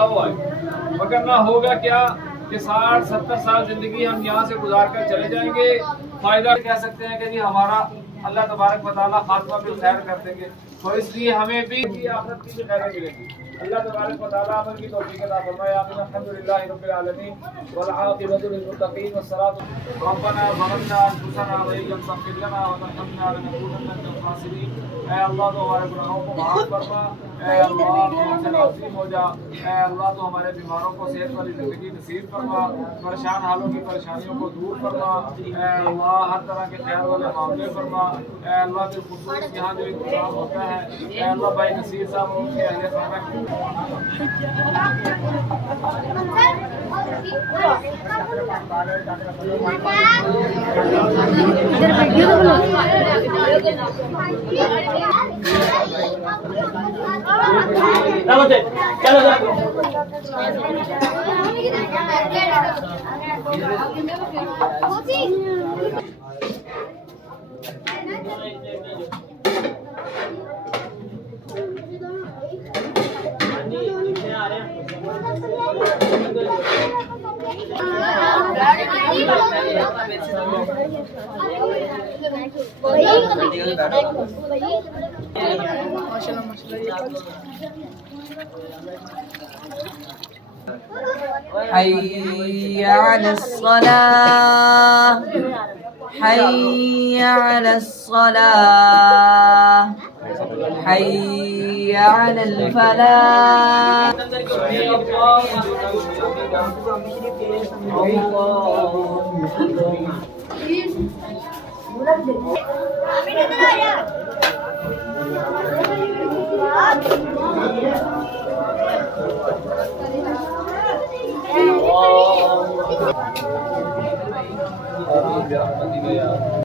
हुआ है, मगर ना होगा क्या कि 60-70 साल जिंदगी हम यहाँ से गुजार कर चले जाएंगे। फायदा कह सकते हैं कि जी हमारा अल्लाह तबारक व तआला खात्मा भी खैर कर देंगे, तो इसलिए हमें भी आखिरत की भी खैर मिलेगी। अल्लाह तबारक व तआला अमल की तौफीक अता फरमाए। आमीन। अल्हम्दुलिल्लाहि रब्बिल आलमीन वल आक़िबतु लिल मुत्तक़ीन वस्सलातु रब्बना ज़लमना अनफुसना व इन लम तग़फिर लना व तरहमना लनकूनन्ना मिनल ख़ासिरीन। ऐ अल्लाह तो हमारे गुनाहों को माफ़ फरमा, ऐ अल्लाह तो हमसे राज़ी हो जा, ऐ अल्लाह तो हमारे बीमारों को सेहत वाली ज़िंदगी नसीब फरमा, परेशान हालों की परेशानियों को दूर फरमा, ऐ अल्लाह हर तरह के खैर वाले मामले फरमा। ऐ अल्लाह के खुसूस यहाँ जो इंतज़ाम होता है, ऐ अल्लाह भाई नसीर साहब और उनके अहले खाना حي على الصلاة حي على الصلاة حي على الفلاح. برحمتك يا